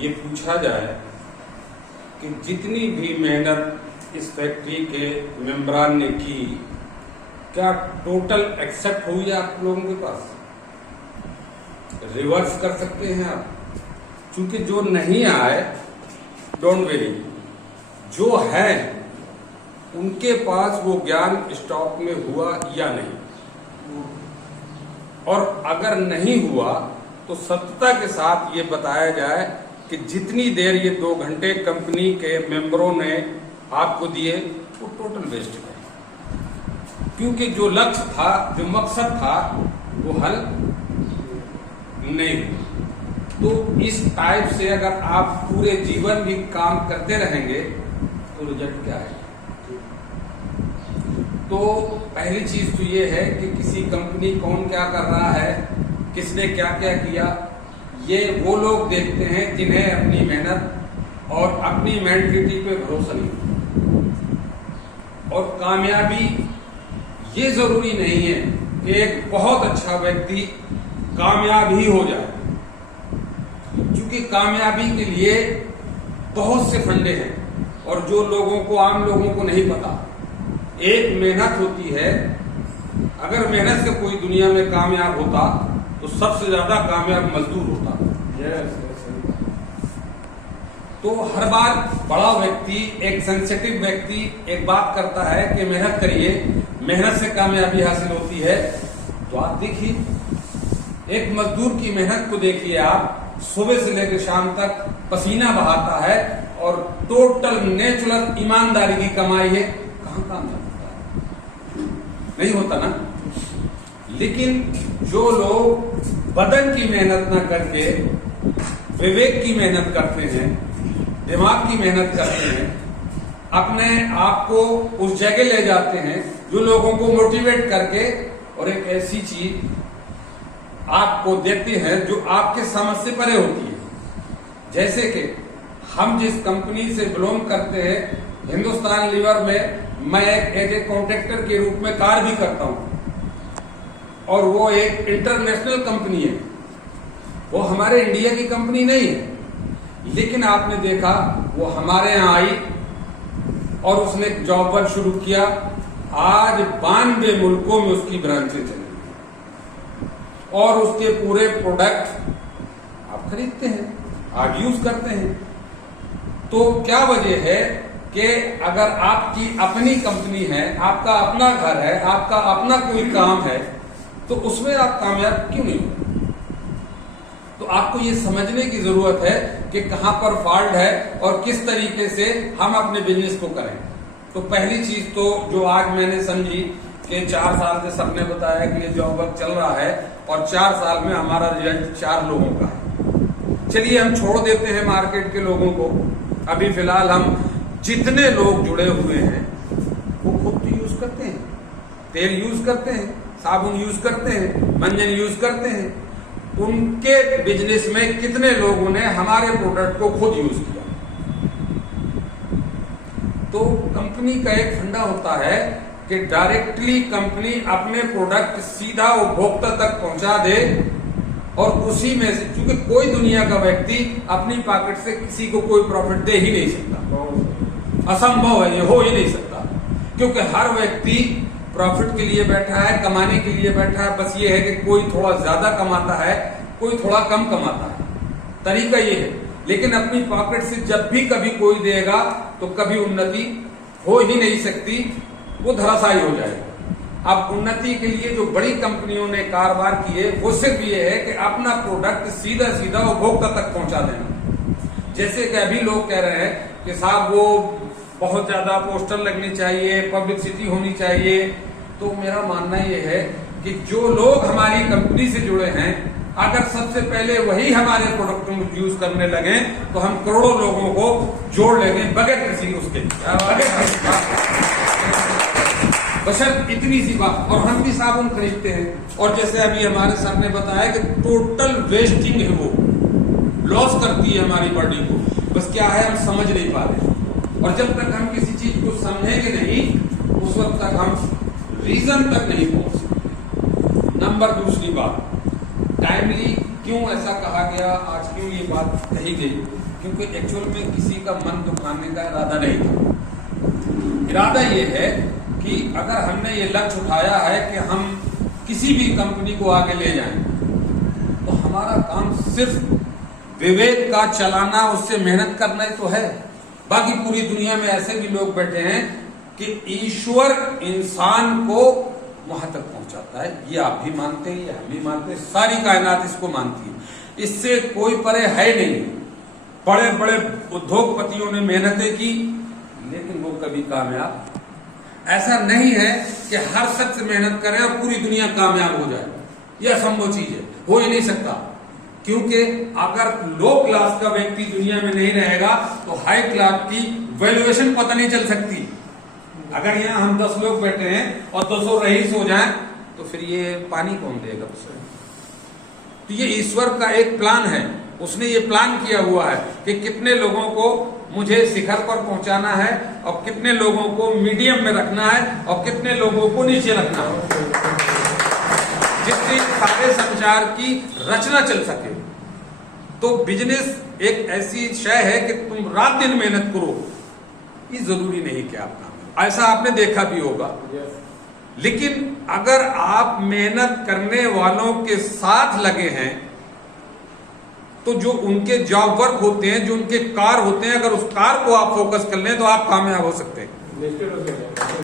ये पूछा जाए कि जितनी भी मेहनत इस फैक्ट्री के मेंबरान ने की, क्या टोटल एक्सेप्ट हुई आप लोगों के पास? रिवर्स कर सकते हैं आप, क्योंकि जो नहीं आए डोंट वेरी, जो है उनके पास वो ज्ञान स्टॉक में हुआ या नहीं, और अगर नहीं हुआ तो सत्यता के साथ ये बताया जाए कि जितनी देर ये 2 घंटे कंपनी के मेंबरों ने आपको दिए वो टोटल वेस्ट गए, क्योंकि जो लक्ष्य था, जो मकसद था, वो हल नहीं हुआ। तो इस टाइप से अगर आप पूरे जीवन भी काम करते रहेंगे तो रिजल्ट क्या है? तो पहली चीज तो ये है कि किसी कंपनी कौन क्या कर रहा है, किसने क्या क्या किया, ये वो लोग देखते हैं जिन्हें अपनी मेहनत और अपनी मेंटलिटी पे भरोसा नहीं। और कामयाबी ये जरूरी नहीं है कि एक बहुत अच्छा व्यक्ति कामयाब ही हो जाए, क्योंकि कामयाबी के लिए बहुत से फंडे हैं और जो लोगों को, आम लोगों को नहीं पता। एक मेहनत होती है, अगर मेहनत से कोई दुनिया में कामयाब होता तो सबसे ज्यादा कामयाब मजदूर होता। तो हर बार बड़ा व्यक्ति, एक सेंसिटिव व्यक्ति एक बात करता है कि मेहनत करिए, मेहनत से कामयाबी हासिल होती है। तो आप देखिए, एक मजदूर की मेहनत को देखिए आप, सुबह से लेकर शाम तक पसीना बहाता है और टोटल नेचुरल ईमानदारी की कमाई है, कहां काम होता है? नहीं होता ना। लेकिन जो लोग बदन की मेहनत ना करके विवेक की मेहनत करते हैं, दिमाग की मेहनत करते हैं, अपने आप को उस जगह ले जाते हैं जो लोगों को मोटिवेट करके, और एक ऐसी चीज आपको देते हैं जो आपके समझ से परे होती है। जैसे कि हम जिस कंपनी से बिलोंग करते हैं, हिंदुस्तान लीवर में मैं एक कॉन्ट्रैक्टर के रूप में कार्य भी करता हूं, और वो एक इंटरनेशनल कंपनी है, वो हमारे इंडिया की कंपनी नहीं है। लेकिन आपने देखा वो हमारे यहाँ आई और उसने जॉब वर्क शुरू किया। आज 92 मुल्कों में उसकी ब्रांचें चली और उसके पूरे प्रोडक्ट आप खरीदते हैं, आप यूज करते हैं। तो क्या वजह है कि अगर आपकी अपनी कंपनी है, आपका अपना घर है, आपका अपना कोई काम है, तो उसमें आप कामयाब क्यों नहीं हो? तो आपको ये समझने की जरूरत है कि कहां पर फॉल्ट है और किस तरीके से हम अपने बिजनेस को करें। तो पहली चीज तो जो आज मैंने समझी कि 4 साल से सबने बताया कि ये जॉब वर्क चल रहा है और 4 साल में हमारा रिजल्ट 4 लोगों का है। चलिए हम छोड़ देते हैं मार्केट के लोगों को, अभी फिलहाल हम जितने लोग जुड़े हुए हैं वो खुद तो यूज करते हैं, तेल यूज करते हैं, साबुन यूज करते हैं, मंजन यूज करते हैं। उनके बिजनेस में कितने लोगों ने हमारे प्रोडक्ट को खुद यूज किया? तो कंपनी का एक फंडा होता है कि डायरेक्टली कंपनी अपने प्रोडक्ट सीधा उपभोक्ता तक पहुंचा दे, और उसी में से, क्योंकि कोई दुनिया का व्यक्ति अपनी पॉकेट से किसी को कोई प्रॉफिट दे ही नहीं सकता, असंभव है, ये हो ही नहीं सकता, क्योंकि हर व्यक्ति प्रॉफिट के लिए बैठा है, कमाने के लिए बैठा है। बस ये है कि कोई थोड़ा ज्यादा कमाता है, कोई थोड़ा कम कमाता है, तरीका ये है। लेकिन अपनी पॉकेट से जब भी कभी कोई देगा तो कभी उन्नति हो ही नहीं सकती, वो धराशायी हो जाएगा। अब उन्नति के लिए जो बड़ी कंपनियों ने कारोबार किए वो सिर्फ ये है कि अपना प्रोडक्ट सीधा सीधा उपभोक्ता तक पहुंचा देना। जैसे कि अभी लोग कह रहे हैं कि साहब वो बहुत ज्यादा पोस्टर लगने चाहिए, पब्लिसिटी होनी चाहिए। तो मेरा मानना यह है कि जो लोग हमारी कंपनी से जुड़े हैं, अगर सबसे पहले वही हमारे प्रोडक्ट को यूज करने लगे तो हम करोड़ों लोगों को जोड़ लेंगे बगैर किसी उसके, बशर्ते इतनी सी बात। और हम भी साबुन खरीदते हैं, और जैसे अभी हमारे सर ने बताया कि टोटल वेस्टिंग है, वो लॉस करती है हमारी बॉडी को। बस क्या है, हम समझ नहीं पा रहे, और जब तक हम किसी चीज को समझेंगे नहीं उस वक्त तक हम रीजन तक नहीं पहुंच सकते। नंबर दूसरी बात, टाइमली क्यों ऐसा कहा गया, आज क्यों ये बात कही गई? क्योंकि एक्चुअल में किसी का मन दुखाने का इरादा नहीं था। इरादा ये है कि अगर हमने ये लक्ष्य उठाया है कि हम किसी भी कंपनी को आगे ले जाएं, तो हमारा काम सिर्फ विवेक का चलाना, उससे मेहनत करना ही तो है। बाकी पूरी दुनिया में ऐसे भी लोग बैठे हैं कि ईश्वर इंसान को वहां तक पहुंचाता है। ये आप भी मानते हैं, ये हम भी मानते हैं, सारी कायनात इसको मानती है। इससे कोई परे है नहीं। बड़े बड़े उद्योगपतियों ने मेहनतें की, लेकिन वो कभी कामयाब ऐसा नहीं है कि हर शख्स मेहनत करे और पूरी दुनिया कामयाब हो जाए। यह असंभव चीज है, हो ही नहीं सकता। क्योंकि अगर लो क्लास का व्यक्ति दुनिया में नहीं रहेगा तो हाई क्लास की वैल्यूएशन पता नहीं चल सकती। अगर यहाँ हम 10 लोग बैठे हैं और 200 रईस हो जाएं, तो फिर ये पानी कौन देगा? तो ये ईश्वर का एक प्लान है। उसने ये प्लान किया हुआ है कि कितने लोगों को मुझे शिखर पर पहुंचाना है और कितने लोगों को मीडियम में रखना है और कितने लोगों को नीचे रखना है, जिससे सारे संसार की रचना चल सके। तो बिजनेस एक ऐसी शय है कि तुम रात दिन मेहनत करो, ये जरूरी नहीं कि आप काम करो। ऐसा आपने देखा भी होगा। लेकिन अगर आप मेहनत करने वालों के साथ लगे हैं, तो जो उनके जॉब वर्क होते हैं, जो उनके कार होते हैं, अगर उस कार को आप फोकस कर लें तो आप कामयाब हो सकते हैं।